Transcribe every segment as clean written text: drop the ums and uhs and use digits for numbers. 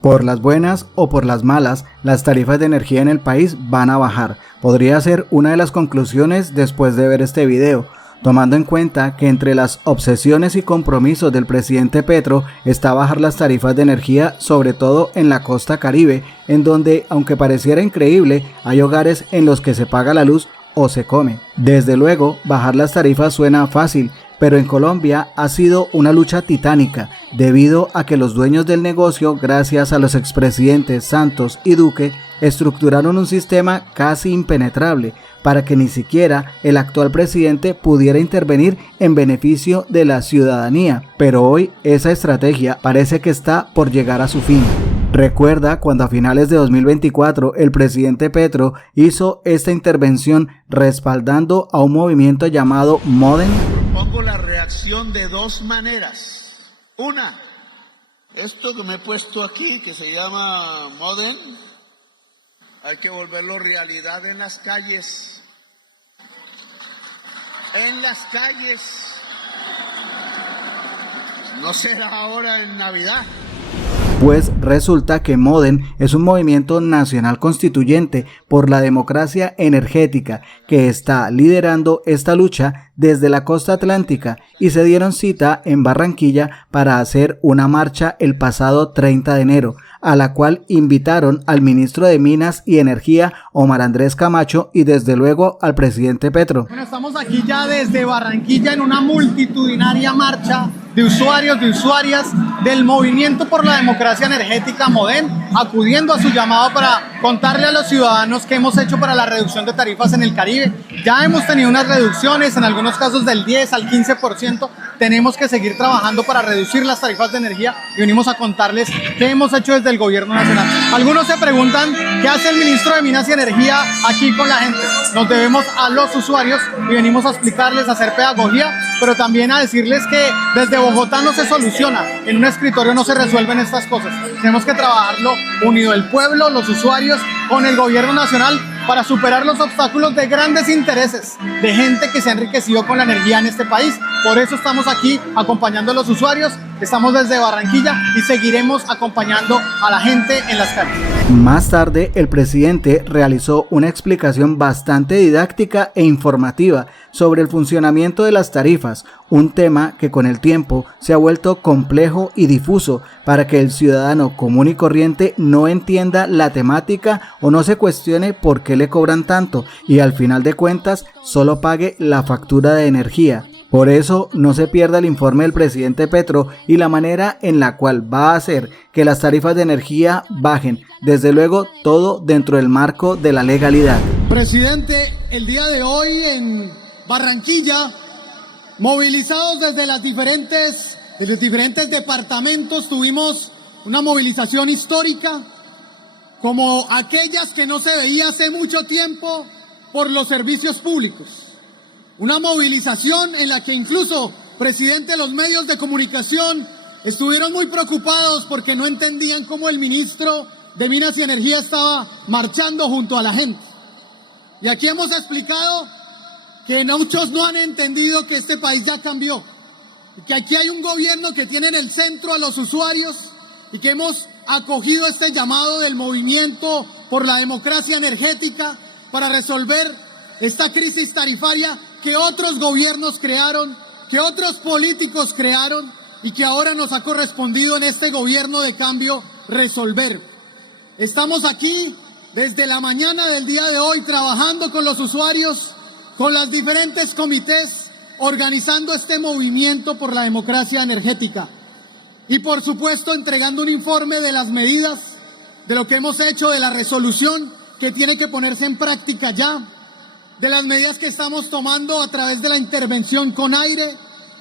Por las buenas o por las malas, las tarifas de energía en el país van a bajar. Podría ser una de las conclusiones después de ver este video, tomando en cuenta que entre las obsesiones y compromisos del presidente Petro está bajar las tarifas de energía, sobre todo en la costa Caribe, en donde, aunque pareciera increíble, hay hogares en los que se paga la luz o se come. Desde luego, bajar las tarifas suena fácil, pero en Colombia ha sido una lucha titánica, debido a que los dueños del negocio, gracias a los expresidentes Santos y Duque, estructuraron un sistema casi impenetrable para que ni siquiera el actual presidente pudiera intervenir en beneficio de la ciudadanía. Pero hoy esa estrategia parece que está por llegar a su fin. Recuerda cuando a finales de 2024 el presidente Petro hizo esta intervención respaldando a un movimiento llamado Modem. Pongo la reacción de dos maneras. Una, esto que me he puesto aquí, que se llama Modem, hay que volverlo realidad en las calles. En las calles. No será ahora en Navidad. Pues resulta que Modem es un movimiento nacional constituyente por la democracia energética que está liderando esta lucha desde la costa atlántica y se dieron cita en Barranquilla para hacer una marcha el pasado 30 de enero, a la cual invitaron al ministro de Minas y Energía, Omar Andrés Camacho, y desde luego al presidente Petro. Bueno, estamos aquí ya desde Barranquilla en una multitudinaria marcha de usuarios, de usuarias del Movimiento por la Democracia Energética Modem, acudiendo a su llamado para contarle a los ciudadanos qué hemos hecho para la reducción de tarifas en el Caribe. Ya hemos tenido unas reducciones, en algunos casos del 10 al 15%, tenemos que seguir trabajando para reducir las tarifas de energía y venimos a contarles qué hemos hecho desde el gobierno nacional. Algunos se preguntan qué hace el ministro de Minas y Energía aquí con la gente. Nos debemos a los usuarios y venimos a explicarles, a hacer pedagogía, pero también a decirles que desde Bogotá no se soluciona, en un escritorio no se resuelven estas cosas. Tenemos que trabajarlo unido el pueblo, los usuarios, con el gobierno nacional para superar los obstáculos de grandes intereses, de gente que se ha enriquecido con la energía en este país. Por eso estamos aquí acompañando a los usuarios, estamos desde Barranquilla y seguiremos acompañando a la gente en las calles. Más tarde, el presidente realizó una explicación bastante didáctica e informativa sobre el funcionamiento de las tarifas, un tema que con el tiempo se ha vuelto complejo y difuso para que el ciudadano común y corriente no entienda la temática o no se cuestione por qué le cobran tanto y al final de cuentas solo pague la factura de energía. Por eso no se pierda el informe del presidente Petro y la manera en la cual va a hacer que las tarifas de energía bajen, desde luego todo dentro del marco de la legalidad. Presidente, el día de hoy en Barranquilla, movilizados desde los diferentes departamentos, tuvimos una movilización histórica como aquellas que no se veía hace mucho tiempo por los servicios públicos. Una movilización en la que incluso, presidente, los medios de comunicación estuvieron muy preocupados porque no entendían cómo el ministro de Minas y Energía estaba marchando junto a la gente. Y aquí hemos explicado que muchos no han entendido que este país ya cambió, y que aquí hay un gobierno que tiene en el centro a los usuarios y que hemos acogido este llamado del Movimiento por la Democracia Energética para resolver esta crisis tarifaria que otros gobiernos crearon, que otros políticos crearon y que ahora nos ha correspondido en este gobierno de cambio resolver. Estamos aquí desde la mañana del día de hoy trabajando con los usuarios, con los diferentes comités, organizando este movimiento por la democracia energética y por supuesto entregando un informe de las medidas, de lo que hemos hecho, de la resolución que tiene que ponerse en práctica ya, de las medidas que estamos tomando a través de la intervención con aire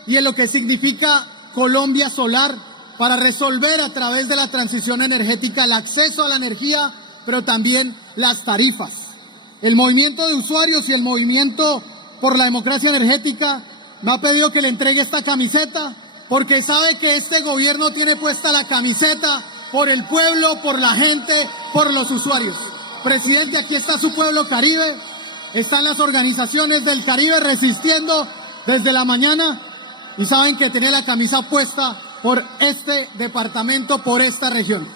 y en lo que significa Colombia Solar para resolver a través de la transición energética el acceso a la energía, pero también las tarifas. El movimiento de usuarios y el movimiento por la democracia energética me ha pedido que le entregue esta camiseta porque sabe que este gobierno tiene puesta la camiseta por el pueblo, por la gente, por los usuarios. Presidente, aquí está su pueblo Caribe. Están las organizaciones del Caribe resistiendo desde la mañana y saben que tenía la camisa puesta por este departamento, por esta región.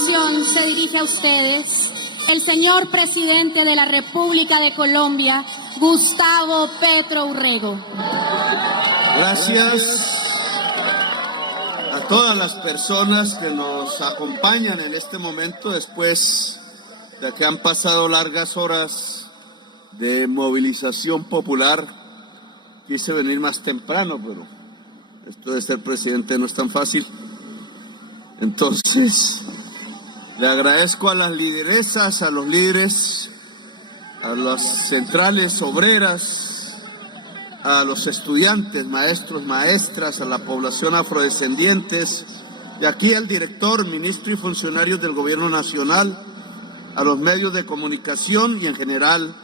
continuación se dirige a ustedes el señor presidente de la República de Colombia, Gustavo Petro Urrego. Gracias a todas las personas que nos acompañan en este momento después de que han pasado largas horas de movilización popular. Quise venir más temprano, pero esto de ser presidente no es tan fácil. Entonces, le agradezco a las lideresas, a los líderes, a las centrales obreras, a los estudiantes, maestros, maestras, a la población afrodescendientes, y aquí al director, ministro y funcionarios del Gobierno Nacional, a los medios de comunicación y en general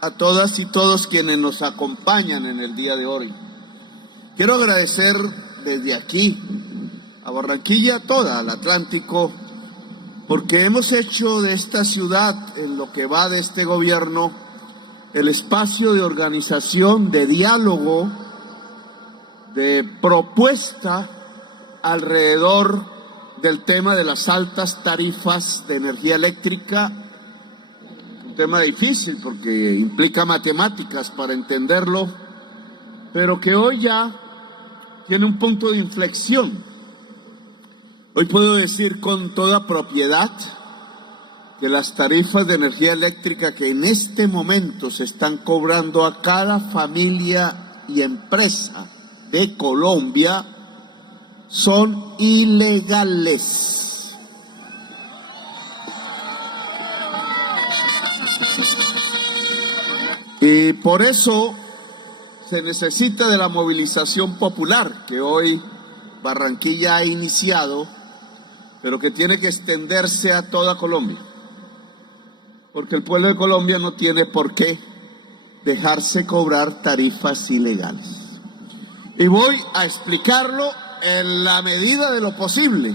a todas y todos quienes nos acompañan en el día de hoy. Quiero agradecer desde aquí a Barranquilla, toda, al Atlántico, porque hemos hecho de esta ciudad, en lo que va de este gobierno, el espacio de organización, de diálogo, de propuesta alrededor del tema de las altas tarifas de energía eléctrica. Un tema difícil porque implica matemáticas para entenderlo, pero que hoy ya tiene un punto de inflexión. Hoy puedo decir con toda propiedad que las tarifas de energía eléctrica que en este momento se están cobrando a cada familia y empresa de Colombia son ilegales. Y por eso se necesita de la movilización popular que hoy Barranquilla ha iniciado, pero que tiene que extenderse a toda Colombia, porque el pueblo de Colombia no tiene por qué dejarse cobrar tarifas ilegales. Y voy a explicarlo en la medida de lo posible.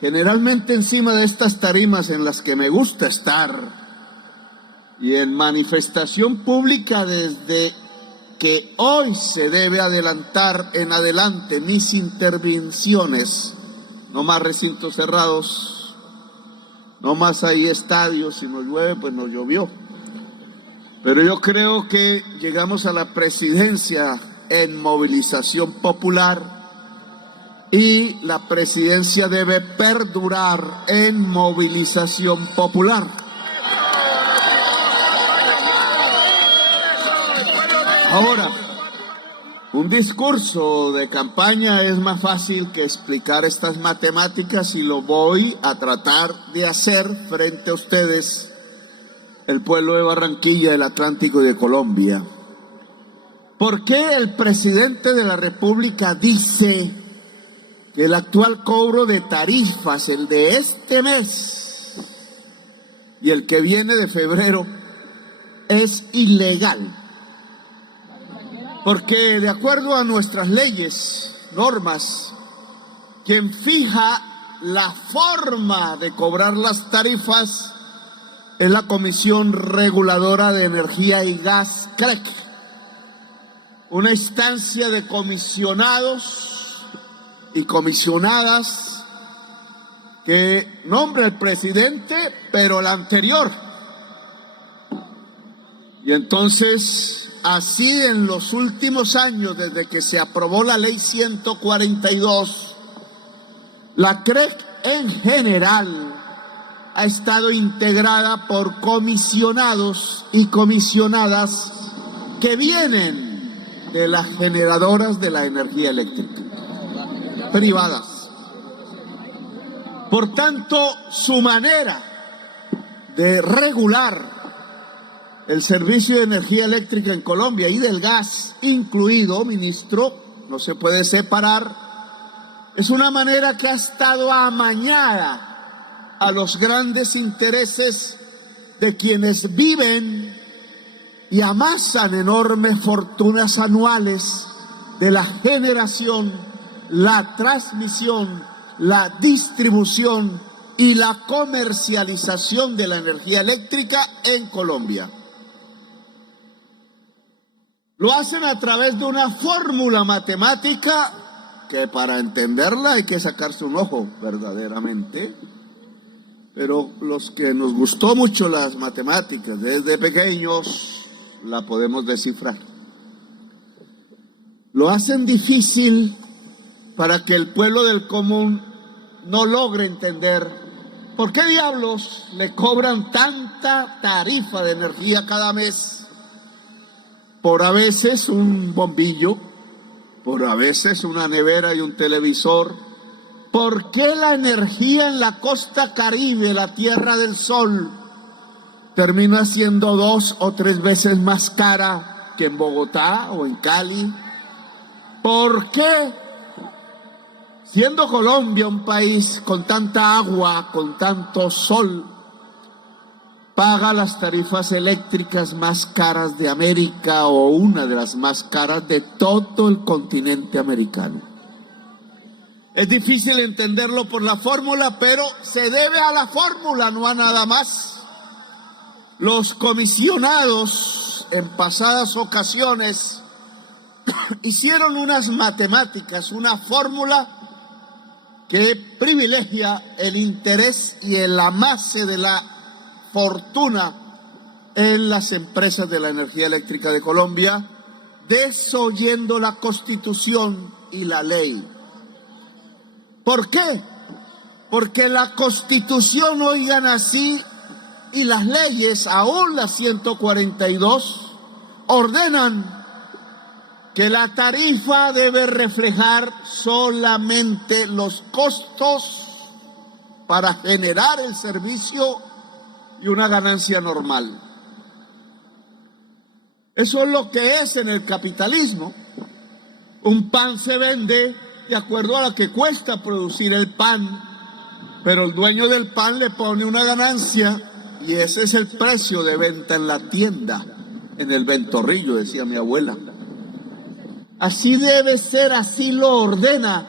Generalmente encima de estas tarimas en las que me gusta estar y en manifestación pública desde que hoy se debe adelantar en adelante mis intervenciones. No más recintos cerrados, no más ahí estadios, si nos llueve, pues nos llovió. Pero yo creo que llegamos a la presidencia en movilización popular y la presidencia debe perdurar en movilización popular. Ahora, un discurso de campaña es más fácil que explicar estas matemáticas y lo voy a tratar de hacer frente a ustedes, el pueblo de Barranquilla, del Atlántico y de Colombia. ¿Por qué el presidente de la República dice que el actual cobro de tarifas, el de este mes y el que viene de febrero, es ilegal? Porque de acuerdo a nuestras leyes, normas, quien fija la forma de cobrar las tarifas es la Comisión Reguladora de Energía y Gas, CREC, una instancia de comisionados y comisionadas que nombra el presidente, pero la anterior. Y entonces, así en los últimos años, desde que se aprobó la ley 142, la CREC en general ha estado integrada por comisionados y comisionadas que vienen de las generadoras de la energía eléctrica, privadas. Por tanto, su manera de regular el servicio de energía eléctrica en Colombia y del gas incluido, ministro, no se puede separar, es una manera que ha estado amañada a los grandes intereses de quienes viven y amasan enormes fortunas anuales de la generación, la transmisión, la distribución y la comercialización de la energía eléctrica en Colombia. Lo hacen a través de una fórmula matemática que para entenderla hay que sacarse un ojo verdaderamente, pero los que nos gustó mucho las matemáticas desde pequeños, la podemos descifrar. Lo hacen difícil para que el pueblo del común no logre entender por qué diablos le cobran tanta tarifa de energía cada mes por a veces un bombillo, por a veces una nevera y un televisor. ¿Por qué la energía en la costa Caribe, la Tierra del Sol, termina siendo 2 o 3 veces más cara que en Bogotá o en Cali? ¿Por qué, siendo Colombia un país con tanta agua, con tanto sol, paga las tarifas eléctricas más caras de América o una de las más caras de todo el continente americano? Es difícil entenderlo por la fórmula, pero se debe a la fórmula, no a nada más. Los comisionados en pasadas ocasiones hicieron unas matemáticas, una fórmula que privilegia el interés y el amase de la fortuna en las empresas de la energía eléctrica de Colombia, desoyendo la Constitución y la ley. ¿Por qué? Porque la Constitución, oigan así, y las leyes, aún las 142, ordenan que la tarifa debe reflejar solamente los costos para generar el servicio y una ganancia normal. Eso es lo que es en el capitalismo. Un pan se vende de acuerdo a lo que cuesta producir el pan, pero el dueño del pan le pone una ganancia y ese es el precio de venta en la tienda, en el ventorrillo, decía mi abuela. Así debe ser, así lo ordena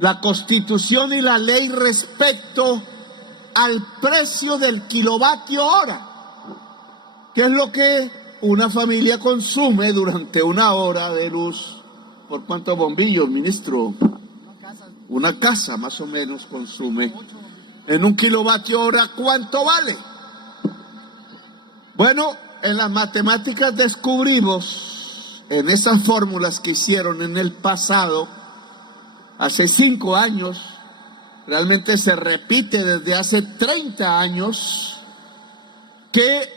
la Constitución y la ley respecto al precio del kilovatio hora, que es lo que una familia consume durante una hora de luz. ¿Por cuántos bombillos, ministro? Una casa más o menos consume. En un kilovatio hora, ¿cuánto vale? Bueno, en las matemáticas descubrimos, en esas fórmulas que hicieron en el pasado, hace 5 años, realmente se repite desde hace 30 años, que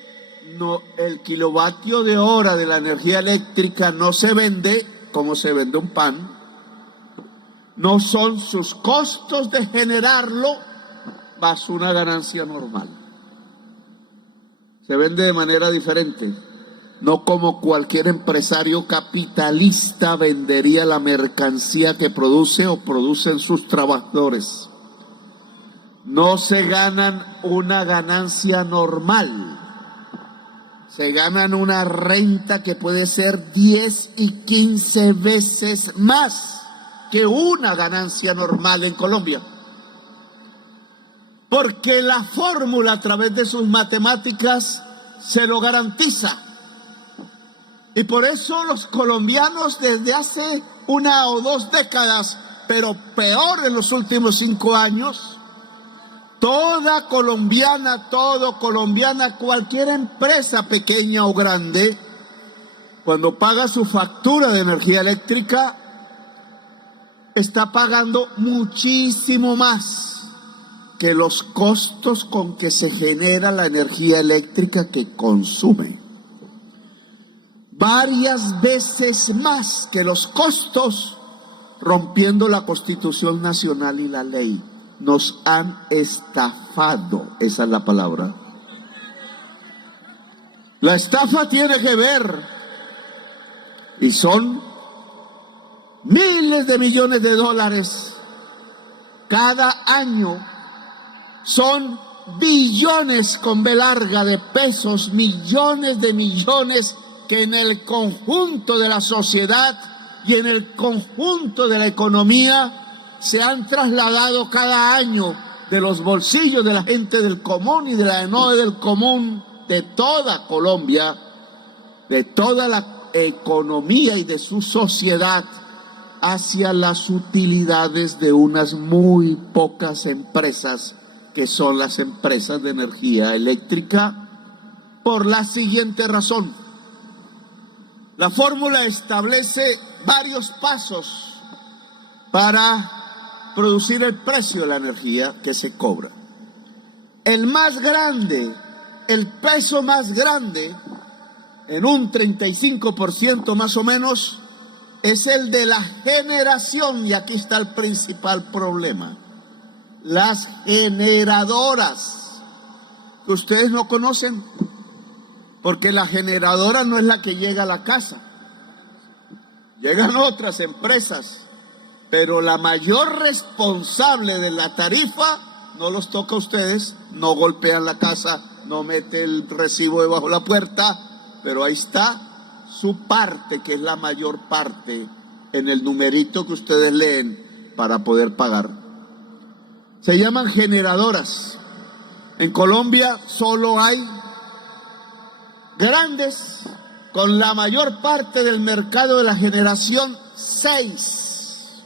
el kilovatio de hora de la energía eléctrica no se vende como se vende un pan, no son sus costos de generarlo más una ganancia normal. Se vende de manera diferente, no como cualquier empresario capitalista vendería la mercancía que produce o producen sus trabajadores. No se ganan una ganancia normal, se ganan una renta que puede ser 10 y 15 veces más que una ganancia normal en Colombia. Porque la fórmula a través de sus matemáticas se lo garantiza. Y por eso los colombianos desde hace 1 o 2 décadas, pero peor en los últimos 5 años, toda colombiana, cualquier empresa pequeña o grande, cuando paga su factura de energía eléctrica, está pagando muchísimo más que los costos con que se genera la energía eléctrica que consume. Varias veces más que los costos, rompiendo la Constitución Nacional y la ley. Nos han estafado, esa es la palabra. La estafa tiene que ver, y son miles de millones de dólares cada año, son billones con B larga de pesos, millones de millones que en el conjunto de la sociedad y en el conjunto de la economía se han trasladado cada año de los bolsillos de la gente del común y de la no del común, de toda Colombia, de toda la economía y de su sociedad, hacia las utilidades de unas muy pocas empresas que son las empresas de energía eléctrica, por la siguiente razón. La fórmula establece varios pasos para producir el precio de la energía que se cobra. El más grande, el peso más grande, en un 35% más o menos, es el de la generación, y aquí está el principal problema. Las generadoras, que ustedes no conocen, porque la generadora no es la que llega a la casa. Llegan otras empresas, pero la mayor responsable de la tarifa no los toca a ustedes, no golpean la casa, no mete el recibo debajo de la puerta, pero ahí está su parte, que es la mayor parte, en el numerito que ustedes leen para poder pagar. Se llaman generadoras. En Colombia solo hay grandes, con la mayor parte del mercado de la generación, 6.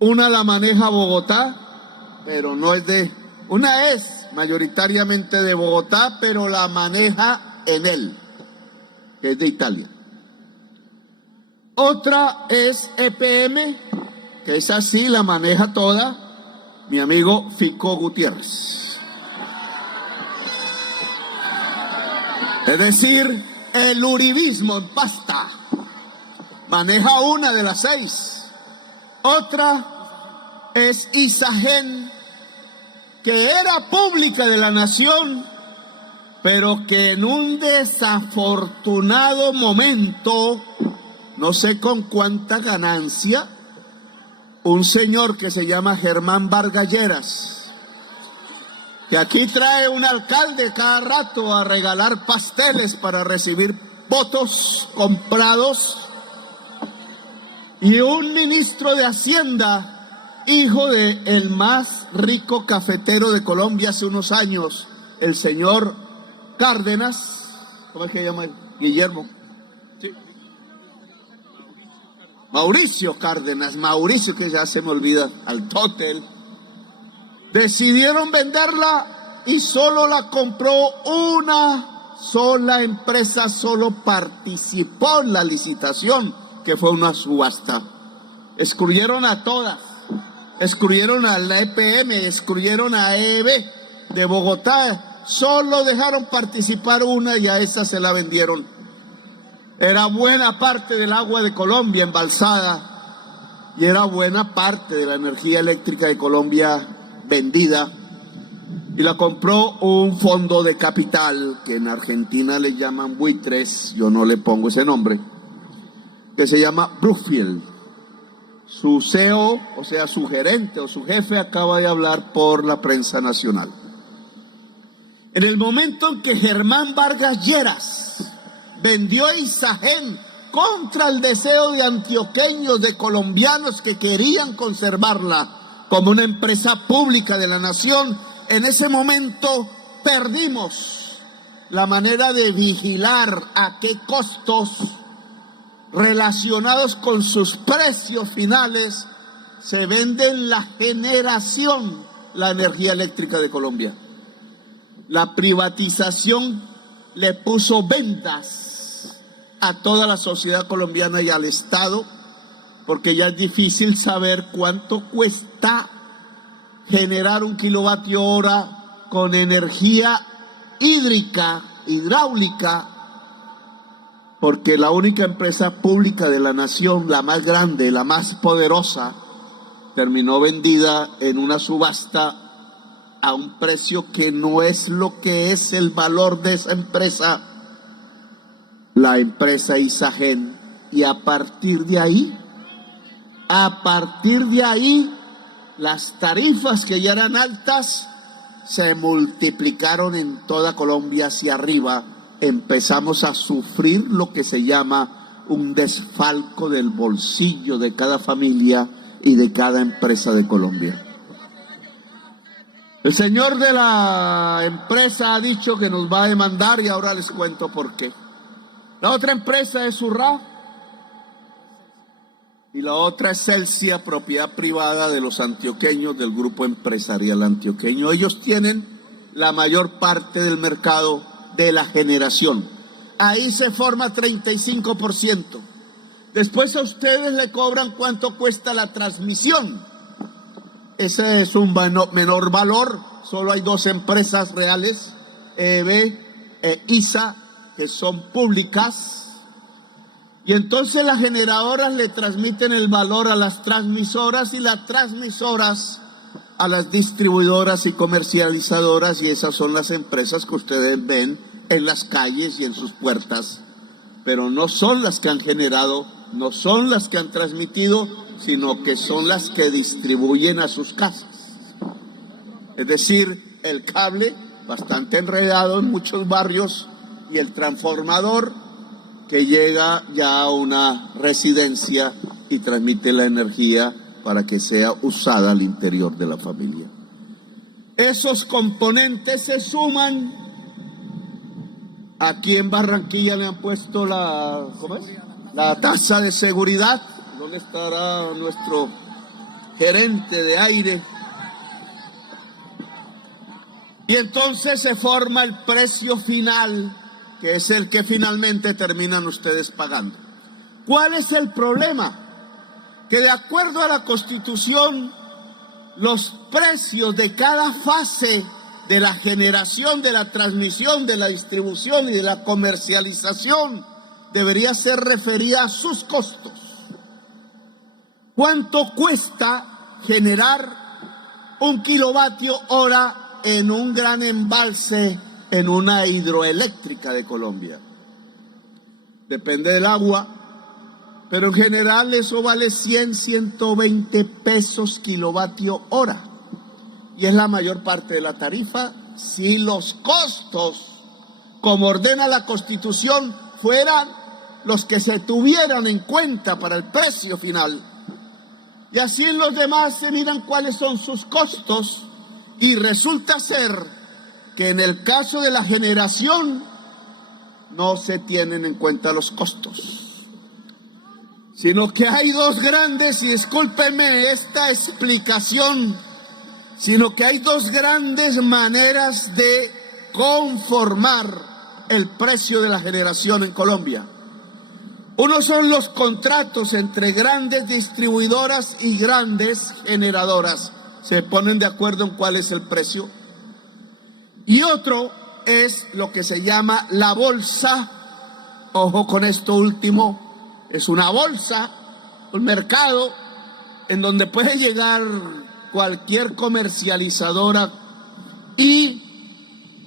Una la maneja Bogotá, pero no es de... Una es mayoritariamente de Bogotá, pero la maneja Enel, que es de Italia. Otra es EPM, que esa sí la maneja toda mi amigo Fico Gutiérrez. Es decir, el uribismo en pasta maneja una de las 6. Otra es Isagen, que era pública de la nación, pero que en un desafortunado momento, no sé con cuánta ganancia, un señor que se llama Germán Vargas Lleras, que aquí trae un alcalde cada rato a regalar pasteles para recibir votos comprados, y un ministro de Hacienda, hijo de el más rico cafetero de Colombia hace unos años, el señor Cárdenas, ¿cómo es que se llama? Guillermo. ¿Sí? Mauricio Cárdenas, Mauricio, que ya se me olvida, al tótel. Decidieron venderla y solo la compró una sola empresa, solo participó en la licitación, que fue una subasta. Excluyeron a todas, excluyeron a la EPM, excluyeron a EB de Bogotá. Solo dejaron participar una y a esa se la vendieron. Era buena parte del agua de Colombia embalsada y era buena parte de la energía eléctrica de Colombia vendida, y la compró un fondo de capital que en Argentina le llaman buitres, yo no le pongo ese nombre, que se llama Brookfield. Su CEO, o sea su gerente o su jefe, acaba de hablar por la prensa nacional. En el momento en que Germán Vargas Lleras vendió a Isagen contra el deseo de antioqueños, de colombianos que querían conservarla como una empresa pública de la nación, en ese momento perdimos la manera de vigilar a qué costos relacionados con sus precios finales se vende en la generación la energía eléctrica de Colombia. La privatización le puso vendas a toda la sociedad colombiana y al Estado, porque ya es difícil saber cuánto cuesta generar 1 kilovatio hora con energía hidráulica, porque la única empresa pública de la nación, la más grande, la más poderosa, terminó vendida en una subasta a un precio que no es lo que es el valor de esa empresa, la empresa Isagen. Y a partir de ahí, las tarifas que ya eran altas se multiplicaron en toda Colombia hacia arriba. Empezamos a sufrir lo que se llama un desfalco del bolsillo de cada familia y de cada empresa de Colombia. El señor de la empresa ha dicho que nos va a demandar y ahora les cuento por qué. La otra empresa es Urrá. y la otra es Celsia, propiedad privada de los antioqueños, del grupo empresarial antioqueño. Ellos tienen la mayor parte del mercado de la generación. Ahí se forma 35%. Después a ustedes le cobran cuánto cuesta la transmisión. Ese es un menor valor. Solo hay dos empresas reales, EEB e ISA, que son públicas. Y entonces las generadoras le transmiten el valor a las transmisoras y las transmisoras a las distribuidoras y comercializadoras, y esas son las empresas que ustedes ven en las calles y en sus puertas, pero no son las que han generado, no son las que han transmitido, sino que son las que distribuyen a sus casas. Es decir, el cable, bastante enredado en muchos barrios, y el transformador, que llega ya a una residencia y transmite la energía para que sea usada al interior de la familia. Esos componentes se suman. Aquí en Barranquilla le han puesto la tasa de seguridad. ¿Dónde estará nuestro gerente de aire? Y entonces se forma el precio final, que es el que finalmente terminan ustedes pagando. ¿Cuál es el problema? Que de acuerdo a la Constitución, los precios de cada fase de la generación, de la transmisión, de la distribución y de la comercialización debería ser referida a sus costos. ¿Cuánto cuesta generar 1 kilovatio hora en un gran embalse, en una hidroeléctrica de Colombia? Depende del agua, pero en general eso vale 100, 120 pesos kilovatio hora. Y es la mayor parte de la tarifa. Si los costos, como ordena la Constitución, fueran los que se tuvieran en cuenta para el precio final, y así en los demás se miran cuáles son sus costos, y resulta ser que en el caso de la generación no se tienen en cuenta los costos, sino que hay dos grandes, y discúlpenme esta explicación, sino que hay dos grandes maneras de conformar el precio de la generación en Colombia. Uno son los contratos entre grandes distribuidoras y grandes generadoras. Se ponen de acuerdo en cuál es el precio. Y otro es lo que se llama la bolsa. Ojo con esto último. Es una bolsa, un mercado en donde puede llegar cualquier comercializadora, y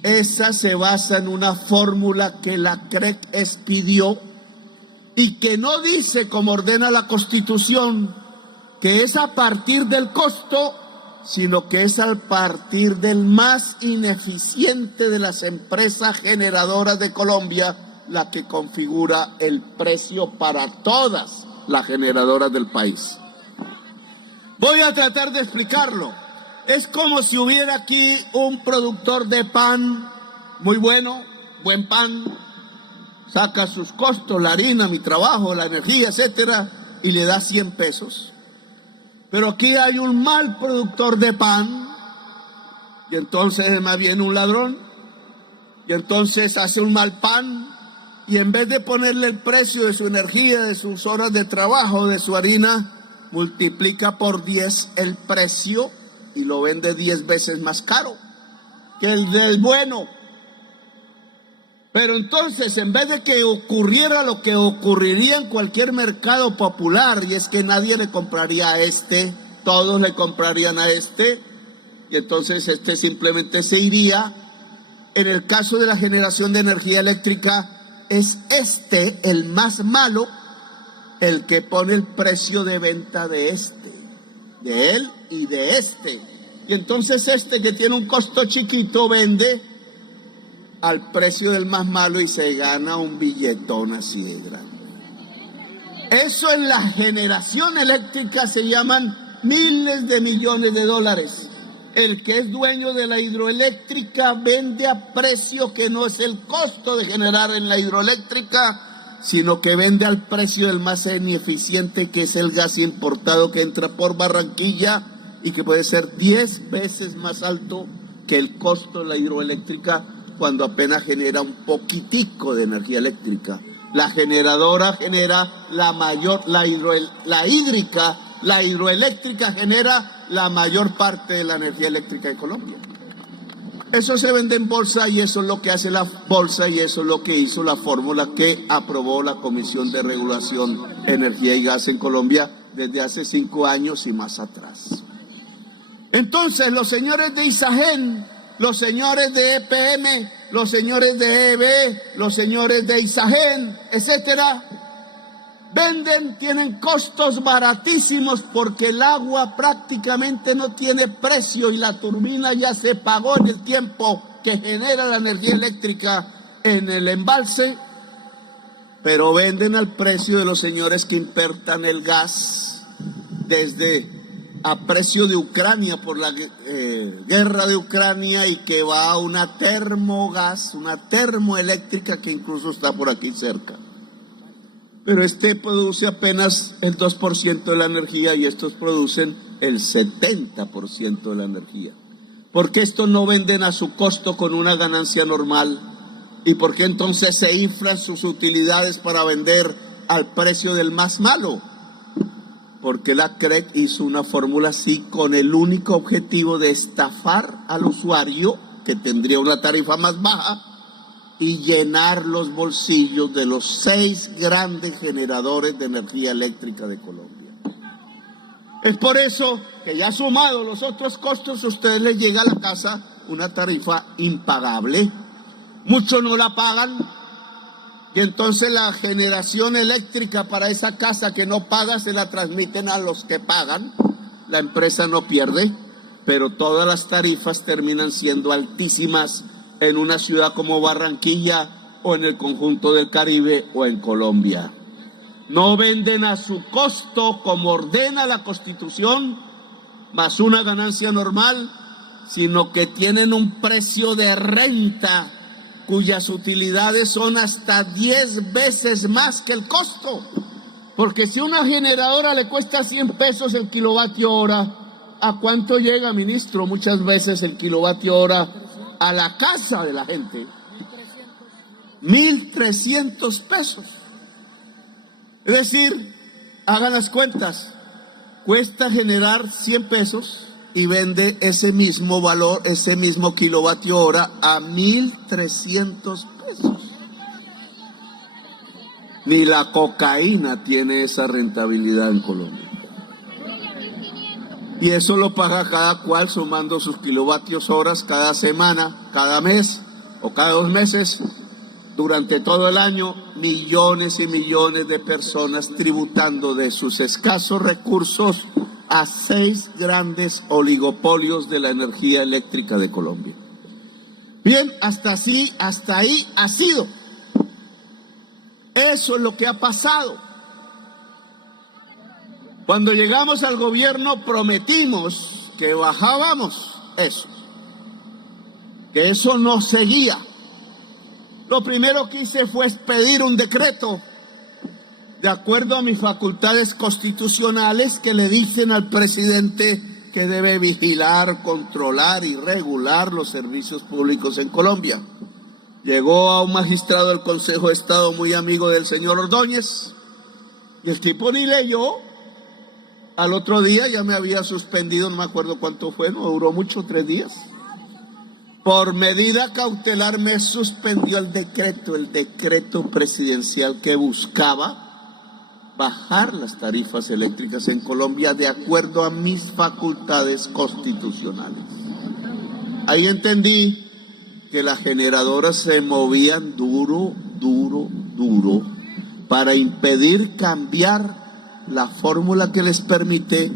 esa se basa en una fórmula que la CREC expidió y que no dice, como ordena la Constitución, que es a partir del costo, sino que es a partir del más ineficiente de las empresas generadoras de Colombia, la que configura el precio para todas las generadoras del país. Voy a tratar de explicarlo. Es como si hubiera aquí un productor de pan muy bueno, buen pan, saca sus costos, la harina, mi trabajo, la energía, etcétera, y le da 100 pesos. Pero aquí hay un mal productor de pan, y entonces es más bien un ladrón, y entonces hace un mal pan, y en vez de ponerle el precio de su energía, de sus horas de trabajo, de su harina, multiplica por 10 el precio y lo vende 10 veces más caro que el del bueno. Pero entonces, en vez de que ocurriera lo que ocurriría en cualquier mercado popular, y es que nadie le compraría a este, todos le comprarían a este, y entonces este simplemente se iría. En el caso de la generación de energía eléctrica, es este el más malo, el que pone el precio de venta de este, de él y de este. Y entonces este, que tiene un costo chiquito, vende al precio del más malo y se gana un billetón así de grande. Eso en la generación eléctrica se llaman miles de millones de dólares. El que es dueño de la hidroeléctrica vende a precio que no es el costo de generar en la hidroeléctrica, sino que vende al precio del más ineficiente, que es el gas importado que entra por Barranquilla y que puede ser 10 veces más alto que el costo de la hidroeléctrica cuando apenas genera un poquitico de energía eléctrica. La generadora genera la hidroeléctrica genera la mayor parte de la energía eléctrica de Colombia. Eso se vende en bolsa y eso es lo que hace la bolsa y eso es lo que hizo la fórmula que aprobó la Comisión de Regulación de Energía y Gas en Colombia desde hace 5 años y más atrás. Entonces, los señores de Isagen, los señores de EPM, los señores de EB, los señores de Isagen, etcétera, venden, tienen costos baratísimos porque el agua prácticamente no tiene precio y la turbina ya se pagó en el tiempo que genera la energía eléctrica en el embalse, pero venden al precio de los señores que importan el gas desde a precio de Ucrania por la guerra de Ucrania y que va a una termogas, una termoeléctrica que incluso está por aquí cerca. Pero este produce apenas el 2% de la energía y estos producen el 70% de la energía. ¿Por qué estos no venden a su costo con una ganancia normal? ¿Y por qué entonces se inflan sus utilidades para vender al precio del más malo? Porque la CREC hizo una fórmula así con el único objetivo de estafar al usuario, que tendría una tarifa más baja, y llenar los bolsillos de los 6 grandes generadores de energía eléctrica de Colombia. Es por eso que ya sumado los otros costos, a ustedes les llega a la casa una tarifa impagable. Muchos no la pagan y entonces la generación eléctrica para esa casa que no paga se la transmiten a los que pagan. La empresa no pierde, pero todas las tarifas terminan siendo altísimas en una ciudad como Barranquilla o en el conjunto del Caribe o en Colombia. No venden a su costo como ordena la Constitución, más una ganancia normal, sino que tienen un precio de renta cuyas utilidades son hasta 10 veces más que el costo. Porque si una generadora le cuesta 100 pesos el kilovatio hora, ¿a cuánto llega, ministro? Muchas veces el kilovatio hora a la casa de la gente. 1.300 pesos. Es decir, hagan las cuentas, cuesta generar 100 pesos y vende ese mismo valor, ese mismo kilovatio hora a 1.300 pesos. Ni la cocaína tiene esa rentabilidad en Colombia. Y eso lo paga cada cual sumando sus kilovatios horas cada semana, cada mes o cada 2 meses. Durante todo el año, millones y millones de personas tributando de sus escasos recursos a 6 grandes oligopolios de la energía eléctrica de Colombia. Bien, hasta ahí ha sido. Eso es lo que ha pasado. Cuando llegamos al gobierno prometimos que bajábamos eso, que eso no seguía. Lo primero que hice fue pedir un decreto de acuerdo a mis facultades constitucionales que le dicen al presidente que debe vigilar, controlar y regular los servicios públicos en Colombia. Llegó a un magistrado del Consejo de Estado muy amigo del señor Ordóñez y el tipo ni leyó. Al otro día ya me había suspendido, no me acuerdo cuánto fue, no duró mucho, 3 días. Por medida cautelar me suspendió el decreto presidencial que buscaba bajar las tarifas eléctricas en Colombia de acuerdo a mis facultades constitucionales. Ahí entendí que las generadoras se movían duro para impedir cambiar la fórmula que les permite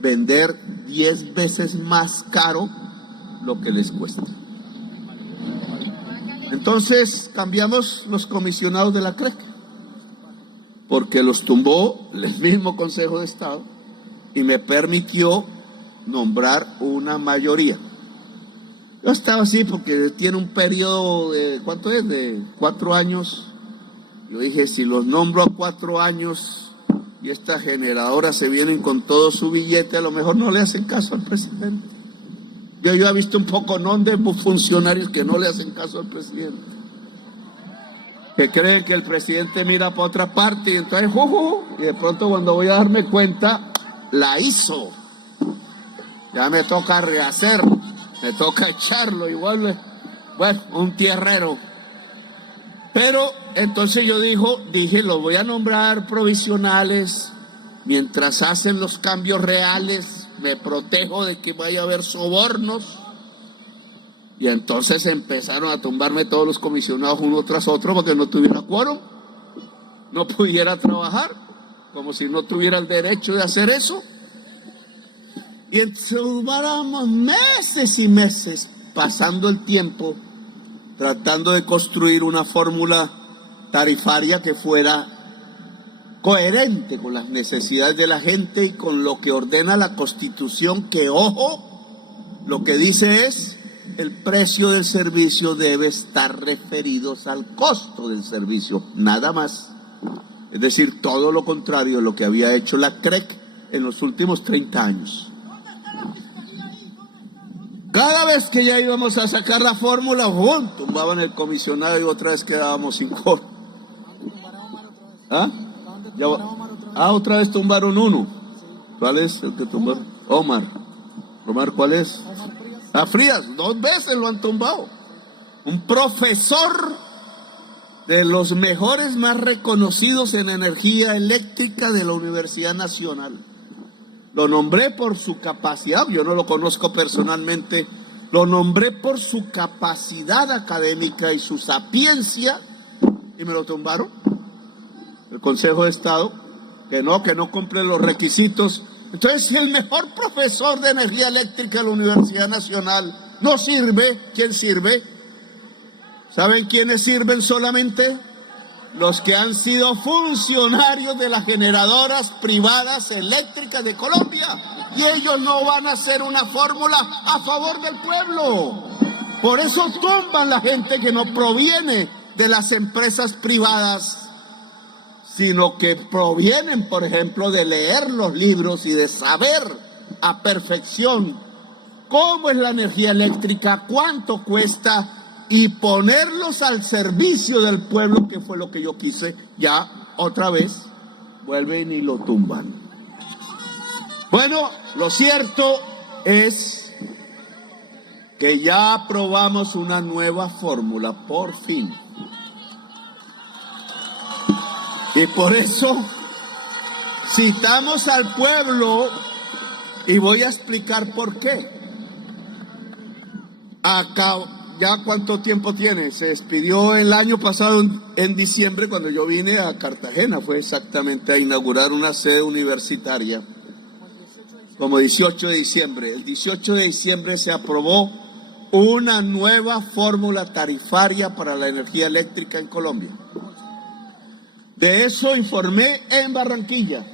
vender 10 veces más caro lo que les cuesta. Entonces cambiamos los comisionados de la CREC, porque los tumbó el mismo Consejo de Estado y me permitió nombrar una mayoría. Yo estaba así porque tiene un periodo de, ¿cuánto es? De 4 años Yo dije, si los nombro a 4 años y estas generadoras se vienen con todo su billete, a lo mejor no le hacen caso al presidente. Yo he visto un poco de funcionarios que no le hacen caso al presidente, que creen que el presidente mira para otra parte y entonces y de pronto cuando voy a darme cuenta, la hizo. Ya me toca rehacer, me toca echarlo igual, bueno, un tierrero. Pero entonces yo dije, los voy a nombrar provisionales, mientras hacen los cambios reales, me protejo de que vaya a haber sobornos. Y entonces empezaron a tumbarme todos los comisionados uno tras otro porque no tuviera quórum, no pudiera trabajar, como si no tuviera el derecho de hacer eso. Y duramos meses y meses pasando el tiempo tratando de construir una fórmula tarifaria que fuera coherente con las necesidades de la gente y con lo que ordena la Constitución, que, ojo, lo que dice es: el precio del servicio debe estar referido al costo del servicio, nada más. Es decir, todo lo contrario de lo que había hecho la CREC en los últimos 30 años. Cada vez que ya íbamos a sacar la fórmula, tumbaban el comisionado y otra vez quedábamos sin quórum. ¿Ah? Otra vez tumbaron uno. ¿Cuál es el que tumbaron? Omar. ¿Omar cuál es? Frías. 2 veces lo han tumbado. Un profesor de los mejores, más reconocidos en energía eléctrica de la Universidad Nacional. Lo nombré por su capacidad, yo no lo conozco personalmente, lo nombré por su capacidad académica y su sapiencia, y me lo tumbaron. El Consejo de Estado, que no cumple los requisitos. Entonces, si el mejor profesor de energía eléctrica de la Universidad Nacional no sirve, ¿quién sirve? ¿Saben quiénes sirven solamente? Los que han sido funcionarios de las generadoras privadas eléctricas de Colombia. Y ellos no van a hacer una fórmula a favor del pueblo. Por eso tumban la gente que no proviene de las empresas privadas, sino que provienen, por ejemplo, de leer los libros y de saber a perfección cómo es la energía eléctrica, cuánto cuesta, y ponerlos al servicio del pueblo, que fue lo que yo quise. Ya otra vez vuelven y lo tumban. Bueno, lo cierto es que ya aprobamos una nueva fórmula, por fin. Y por eso citamos al pueblo y voy a explicar por qué. Acá, ¿ya cuánto tiempo tiene? Se despidió el año pasado en diciembre, cuando yo vine a Cartagena, fue exactamente a inaugurar una sede universitaria, como 18 de diciembre. El 18 de diciembre se aprobó una nueva fórmula tarifaria para la energía eléctrica en Colombia. De eso informé en Barranquilla.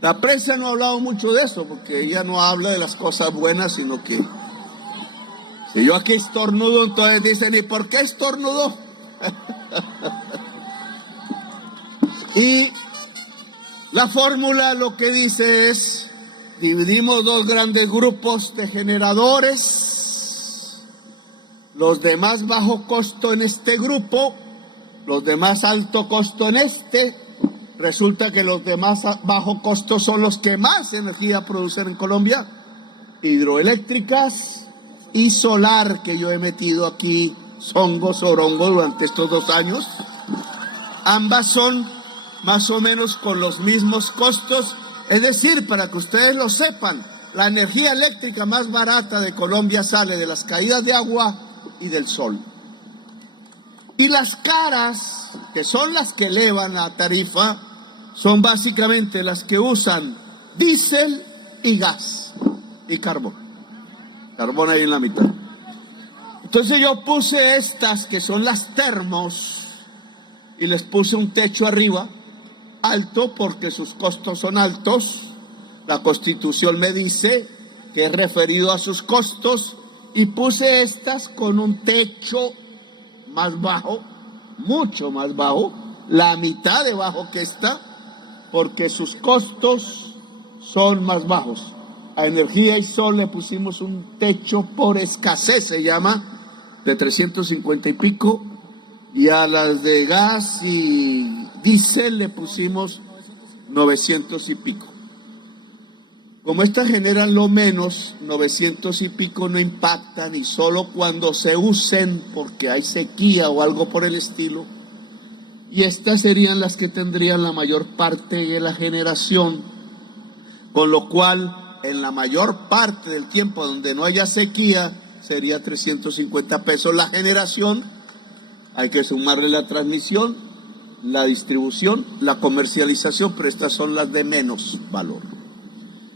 La prensa no ha hablado mucho de eso, porque ella no habla de las cosas buenas, sino que si yo aquí estornudo, entonces dicen, ¿y por qué estornudó? Y la fórmula lo que dice es: dividimos 2 grandes grupos de generadores, los de más bajo costo en este grupo, los de más alto costo en este. Resulta que los de más bajo costo son los que más energía producen en Colombia: hidroeléctricas y solar, que yo he metido aquí songo, sorongo durante estos 2 años. Ambas son más o menos con los mismos costos. Es decir, para que ustedes lo sepan, la energía eléctrica más barata de Colombia sale de las caídas de agua y del sol. Y las caras, que son las que elevan la tarifa, son básicamente las que usan diésel y gas y carbón. Carbón ahí en la mitad. Entonces yo puse estas, que son las termos, y les puse un techo arriba, alto, porque sus costos son altos. La Constitución me dice que es referido a sus costos, y puse estas con un techo más bajo, mucho más bajo, la mitad de bajo que esta, porque sus costos son más bajos. A Energía y Sol le pusimos un techo por escasez, se llama, de 350 y pico, y a las de gas y diésel le pusimos 900 y pico. Como estas generan lo menos, 900 y pico no impactan, y solo cuando se usen porque hay sequía o algo por el estilo, y estas serían las que tendrían la mayor parte de la generación, con lo cual en la mayor parte del tiempo donde no haya sequía sería 350 pesos la generación. Hay que sumarle la transmisión, la distribución, la comercialización, pero estas son las de menos valor.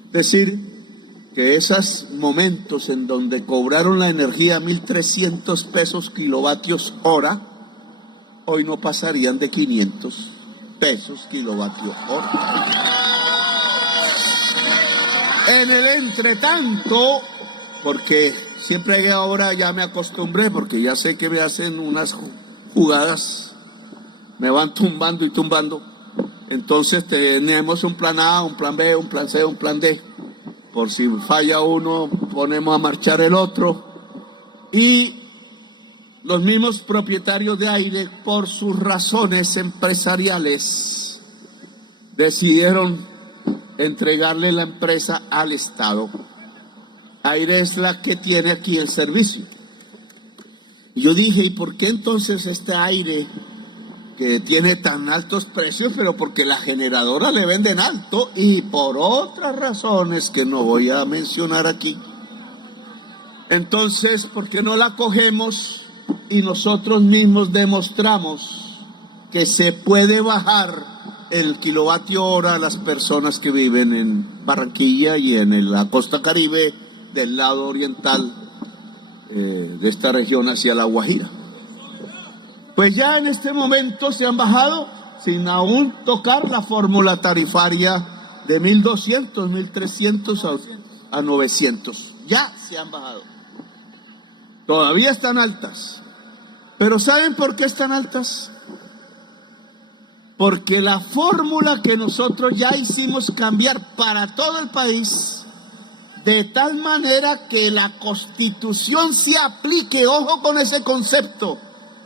Es decir, que esos momentos en donde cobraron la energía 1.300 pesos kilovatios hora, hoy no pasarían de 500 pesos kilovatio hora. En el entretanto, porque siempre ahora ya me acostumbré, porque ya sé que me hacen unas jugadas, me van tumbando y tumbando. Entonces tenemos un plan A, un plan B, un plan C, un plan D. Por si falla uno, ponemos a marchar el otro. Y los mismos propietarios de Aire, por sus razones empresariales, decidieron entregarle la empresa al Estado. Aire es la que tiene aquí el servicio. Y yo dije, ¿y por qué entonces este Aire, que tiene tan altos precios? Pero porque la generadora le venden alto y por otras razones que no voy a mencionar aquí. Entonces, ¿por qué no la cogemos y nosotros mismos demostramos que se puede bajar el kilovatio hora a las personas que viven en Barranquilla y en la costa Caribe del lado oriental de esta región hacia La Guajira? Pues ya en este momento se han bajado sin aún tocar la fórmula tarifaria de 1.200, 1.300 a 900. Ya se han bajado. Todavía están altas. Pero ¿saben por qué están altas? Porque la fórmula que nosotros ya hicimos cambiar para todo el país, de tal manera que la Constitución se aplique, ojo con ese concepto.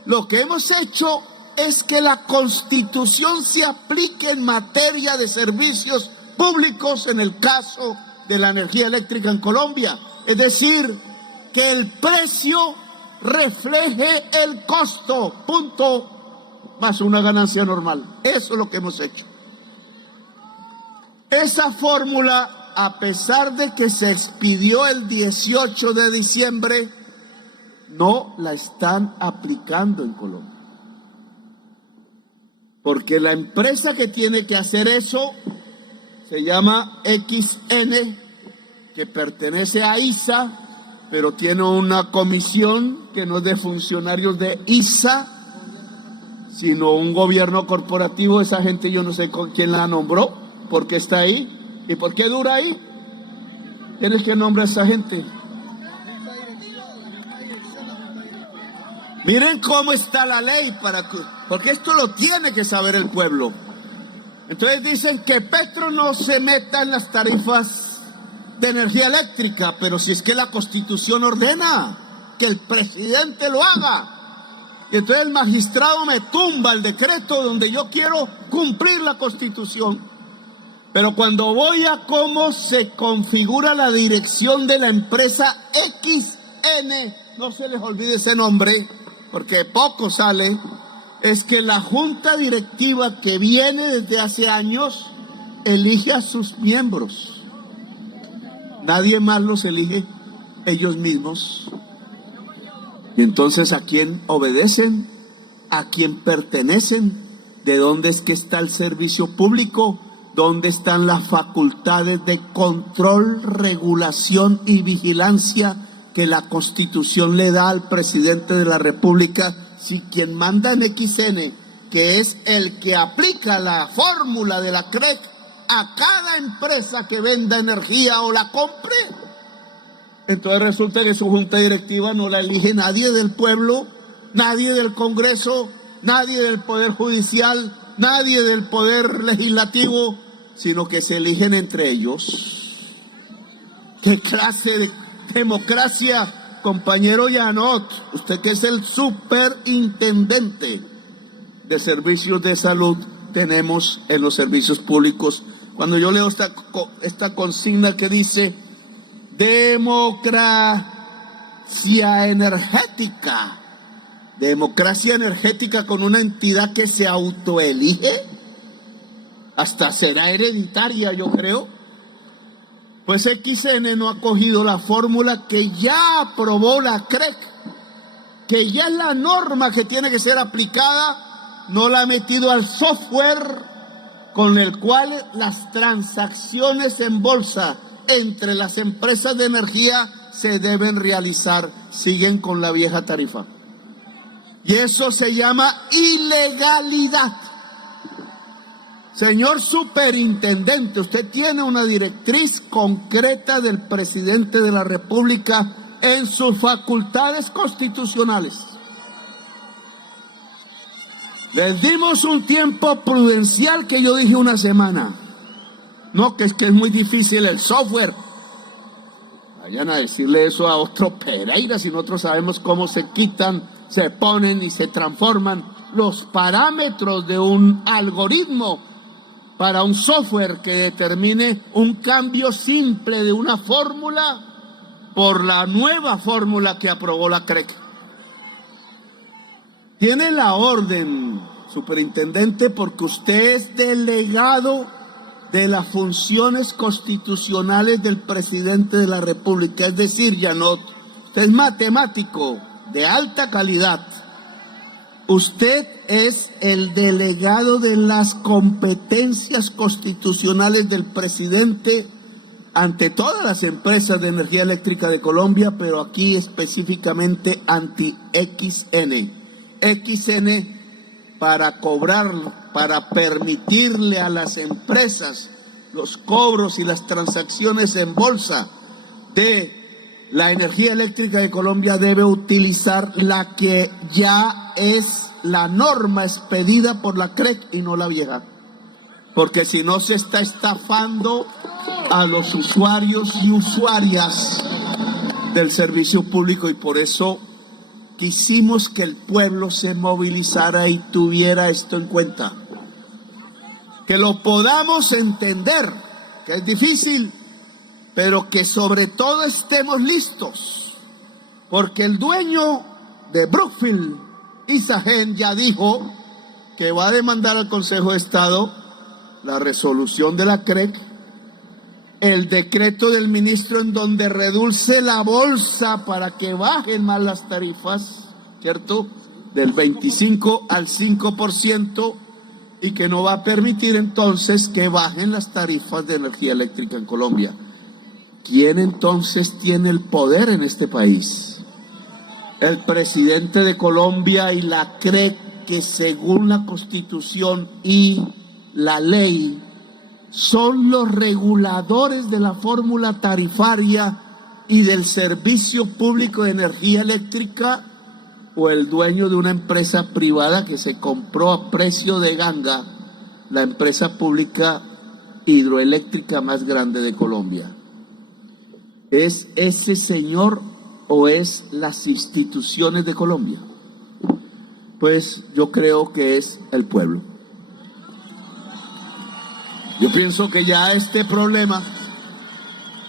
Lo que hemos hecho es que la Constitución se aplique en materia de servicios públicos en el caso de la energía eléctrica en Colombia. Es decir, que el precio refleje el costo, punto, más una ganancia normal. Eso es lo que hemos hecho. Esa fórmula, a pesar de que se expidió el 18 de diciembre, no la están aplicando en Colombia. Porque la empresa que tiene que hacer eso se llama XN, que pertenece a ISA, pero tiene una comisión que no es de funcionarios de ISA, sino un gobierno corporativo. Esa gente yo no sé quién la nombró, por qué está ahí y por qué dura ahí. ¿Quién es que nombra a esa gente? Miren cómo está la ley, porque esto lo tiene que saber el pueblo. Entonces dicen que Petro no se meta en las tarifas de energía eléctrica, pero si es que la Constitución ordena que el presidente lo haga. Y entonces el magistrado me tumba el decreto donde yo quiero cumplir la Constitución. Pero cuando voy a cómo se configura la dirección de la empresa XN, no se les olvide ese nombre, porque poco sale, es que la junta directiva que viene desde hace años elige a sus miembros. Nadie más los elige, ellos mismos. Y entonces, ¿a quién obedecen? ¿A quién pertenecen? ¿De dónde es que está el servicio público? ¿Dónde están las facultades de control, regulación y vigilancia que la Constitución le da al presidente de la República? Si quien manda en XN, que es el que aplica la fórmula de la CREC a cada empresa que venda energía o la compre, entonces resulta que su junta directiva no la elige nadie del pueblo, nadie del Congreso, nadie del Poder Judicial, nadie del Poder Legislativo, sino que se eligen entre ellos. ¿Qué clase de democracia, compañero Janot? Usted que es el superintendente de servicios de salud tenemos en los servicios públicos. Cuando yo leo esta consigna que dice democracia energética con una entidad que se autoelige, hasta será hereditaria, yo creo, pues XN no ha cogido la fórmula que ya aprobó la CREC, que ya es la norma que tiene que ser aplicada, no la ha metido al software con el cual las transacciones en bolsa entre las empresas de energía se deben realizar, siguen con la vieja tarifa. Y eso se llama ilegalidad. Señor superintendente, usted tiene una directriz concreta del presidente de la República en sus facultades constitucionales. Les dimos un tiempo prudencial que yo dije una semana. No, que es muy difícil el software. Vayan a decirle eso a otro Pereira si nosotros sabemos cómo se quitan, se ponen y se transforman los parámetros de un algoritmo para un software que determine un cambio simple de una fórmula por la nueva fórmula que aprobó la CREC. Tiene la orden, superintendente, porque usted es delegado de las funciones constitucionales del presidente de la República. Es decir, Janot, usted es matemático de alta calidad. Usted es el delegado de las competencias constitucionales del presidente ante todas las empresas de energía eléctrica de Colombia, pero aquí específicamente anti XN. XN para cobrar, para permitirle a las empresas los cobros y las transacciones en bolsa de la energía eléctrica de Colombia, debe utilizar la que ya es la norma expedida por la CREC y no la vieja, porque si no se está estafando a los usuarios y usuarias del servicio público, y por eso quisimos que el pueblo se movilizara y tuviera esto en cuenta, que lo podamos entender, que es difícil, pero que sobre todo estemos listos, porque el dueño de Brookfield, Isagen, ya dijo que va a demandar al Consejo de Estado la resolución de la CREC, el decreto del ministro en donde reduce la bolsa para que bajen más las tarifas, ¿cierto?, del 25 al 5%, y que no va a permitir entonces que bajen las tarifas de energía eléctrica en Colombia. ¿Quién entonces tiene el poder en este país? El presidente de Colombia y la CREC, que según la Constitución y la ley son los reguladores de la fórmula tarifaria y del servicio público de energía eléctrica, o el dueño de una empresa privada que se compró a precio de ganga la empresa pública hidroeléctrica más grande de Colombia. ¿Es ese señor o es las instituciones de Colombia? Pues yo creo que es el pueblo. Yo pienso que ya este problema,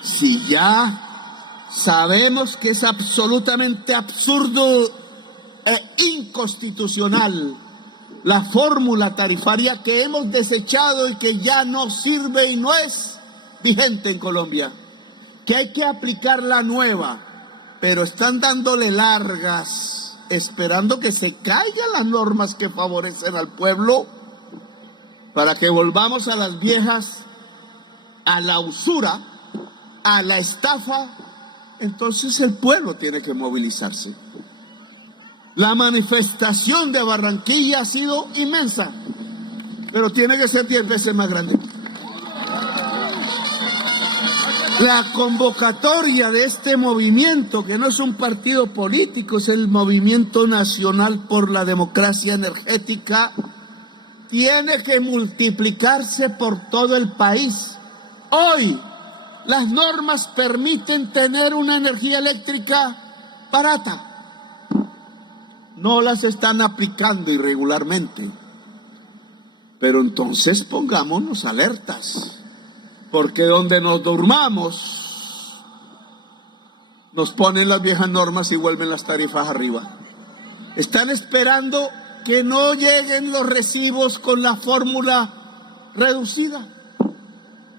si ya sabemos que es absolutamente absurdo e inconstitucional la fórmula tarifaria que hemos desechado y que ya no sirve y no es vigente en Colombia, que hay que aplicar la nueva, pero están dándole largas, esperando que se caigan las normas que favorecen al pueblo, para que volvamos a las viejas, a la usura, a la estafa. Entonces el pueblo tiene que movilizarse. La manifestación de Barranquilla ha sido inmensa, pero tiene que ser 10 veces más grande. La convocatoria de este movimiento, que no es un partido político, es el Movimiento Nacional por la Democracia Energética, tiene que multiplicarse por todo el país. Hoy, las normas permiten tener una energía eléctrica barata. No las están aplicando irregularmente. Pero entonces pongámonos alertas. Porque donde nos durmamos, nos ponen las viejas normas y vuelven las tarifas arriba. Están esperando que no lleguen los recibos con la fórmula reducida,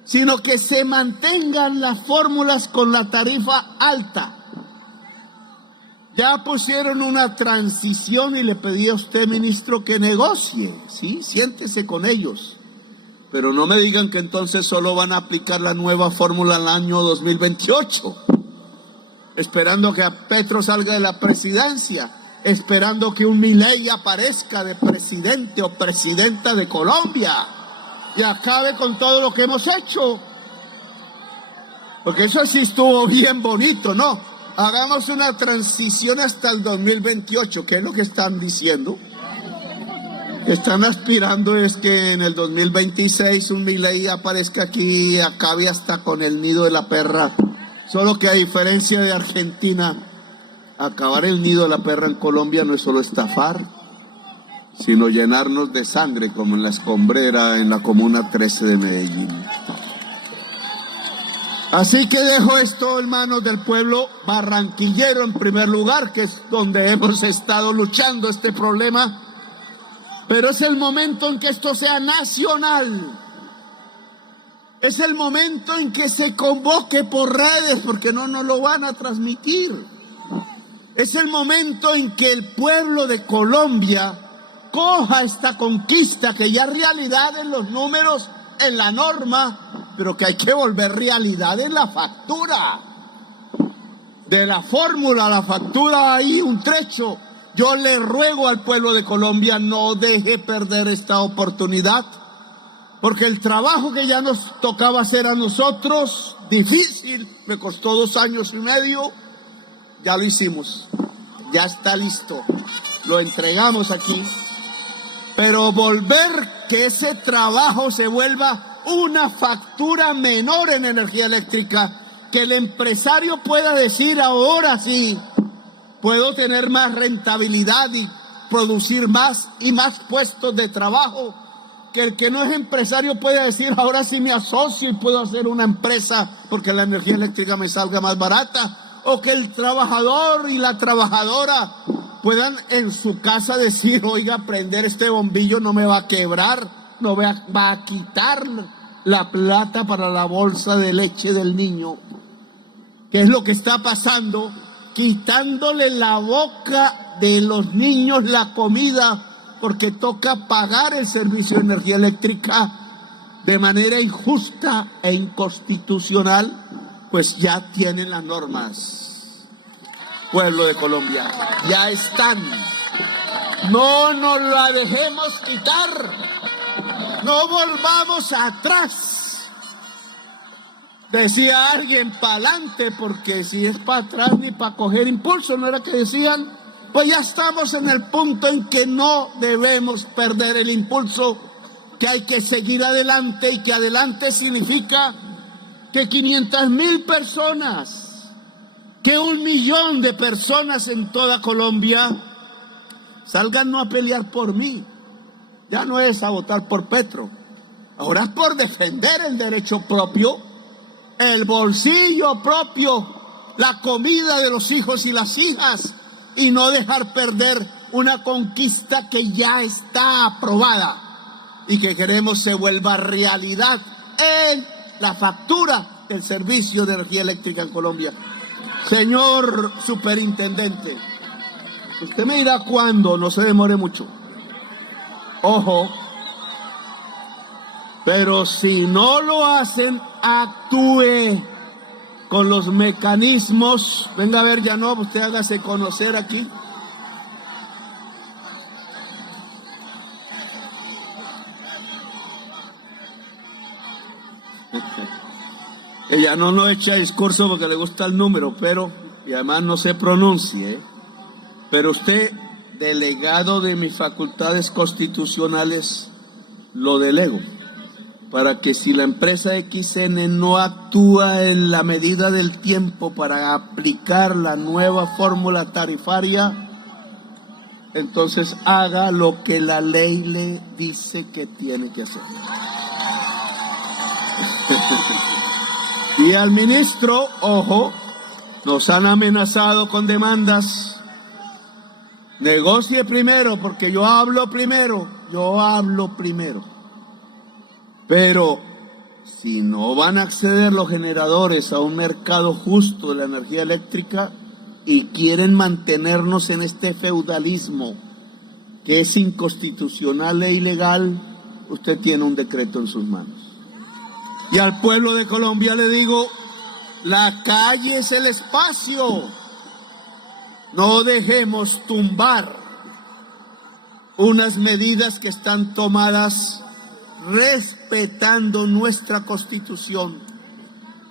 sino que se mantengan las fórmulas con la tarifa alta. Ya pusieron una transición y le pedí a usted, ministro, que negocie, ¿sí? Siéntese con ellos. Pero no me digan que entonces solo van a aplicar la nueva fórmula al año 2028, esperando que a Petro salga de la presidencia, esperando que un Milei aparezca de presidente o presidenta de Colombia y acabe con todo lo que hemos hecho. Porque eso sí estuvo bien bonito, ¿no? Hagamos una transición hasta el 2028, ¿qué es lo que están diciendo? Están aspirando es que en el 2026 un Milei aparezca aquí y acabe hasta con el nido de la perra. Solo que a diferencia de Argentina, acabar el nido de la perra en Colombia no es solo estafar, sino llenarnos de sangre como en la escombrera en la Comuna 13 de Medellín. Así que dejo esto en manos del pueblo barranquillero en primer lugar, que es donde hemos estado luchando este problema. Pero es el momento en que esto sea nacional. Es el momento en que se convoque por redes, porque no nos lo van a transmitir. Es el momento en que el pueblo de Colombia coja esta conquista, que ya es realidad en los números, en la norma, pero que hay que volver realidad en la factura. De la fórmula a la factura hay un trecho. Yo le ruego al pueblo de Colombia, no deje perder esta oportunidad, porque el trabajo que ya nos tocaba hacer a nosotros, difícil, me costó 2 años y medio, ya lo hicimos, ya está listo, lo entregamos aquí, pero volver que ese trabajo se vuelva una factura menor en energía eléctrica, que el empresario pueda decir ahora sí, puedo tener más rentabilidad y producir más y más puestos de trabajo, que el que no es empresario puede decir ahora sí me asocio y puedo hacer una empresa porque la energía eléctrica me salga más barata, o que el trabajador y la trabajadora puedan en su casa decir, oiga, prender este bombillo no me va a quebrar, no va a quitar la plata para la bolsa de leche del niño, que es lo que está pasando, quitándole la boca de los niños la comida, porque toca pagar el servicio de energía eléctrica de manera injusta e inconstitucional, pues ya tienen las normas. Pueblo de Colombia, ya están. No nos la dejemos quitar, no volvamos atrás. Decía alguien, pa'lante, porque si es para atrás ni para coger impulso, ¿no era que decían? Pues ya estamos en el punto en que no debemos perder el impulso, que hay que seguir adelante, y que adelante significa que 500,000 personas, que 1 millón de personas en toda Colombia salgan no a pelear por mí. Ya no es a votar por Petro, ahora es por defender el derecho propio, el bolsillo propio, la comida de los hijos y las hijas, y no dejar perder una conquista que ya está aprobada y que queremos se vuelva realidad en la factura del servicio de energía eléctrica en Colombia. Señor superintendente, usted me dirá cuándo, no se demore mucho. Ojo, pero si no lo hacen, actúe con los mecanismos. Venga a ver, ya no, usted hágase conocer aquí. Ella no echa discurso porque le gusta el número, y además no se pronuncie, pero usted, delegado de mis facultades constitucionales, lo delego, para que si la empresa XN no actúa en la medida del tiempo para aplicar la nueva fórmula tarifaria, entonces haga lo que la ley le dice que tiene que hacer. Y al ministro, ojo, nos han amenazado con demandas. Negocie primero, porque yo hablo primero. Pero si no van a acceder los generadores a un mercado justo de la energía eléctrica y quieren mantenernos en este feudalismo que es inconstitucional e ilegal, usted tiene un decreto en sus manos. Y al pueblo de Colombia le digo, la calle es el espacio. No dejemos tumbar unas medidas que están tomadas respetando nuestra Constitución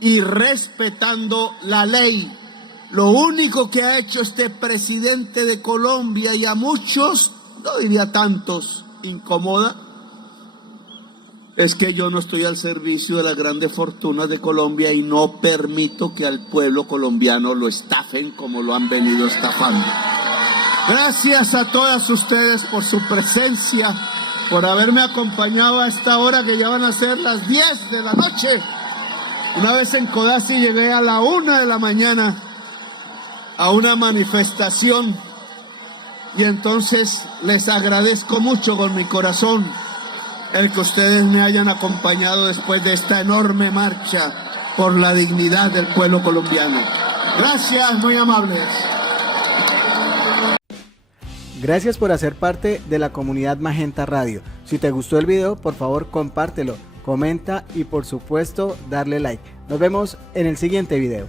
y respetando la ley. Lo único que ha hecho este presidente de Colombia, y a muchos, no diría tantos, incomoda, es que yo no estoy al servicio de las grandes fortunas de Colombia y no permito que al pueblo colombiano lo estafen como lo han venido estafando. Gracias a todas ustedes por su presencia, por haberme acompañado a esta hora que ya van a ser las 10 de la noche. Una vez en Codazzi llegué a la 1 de la mañana a una manifestación y entonces les agradezco mucho con mi corazón el que ustedes me hayan acompañado después de esta enorme marcha por la dignidad del pueblo colombiano. Gracias, muy amables. Gracias por hacer parte de la comunidad Magenta Radio. Si te gustó el video, por favor compártelo, comenta y por supuesto darle like. Nos vemos en el siguiente video.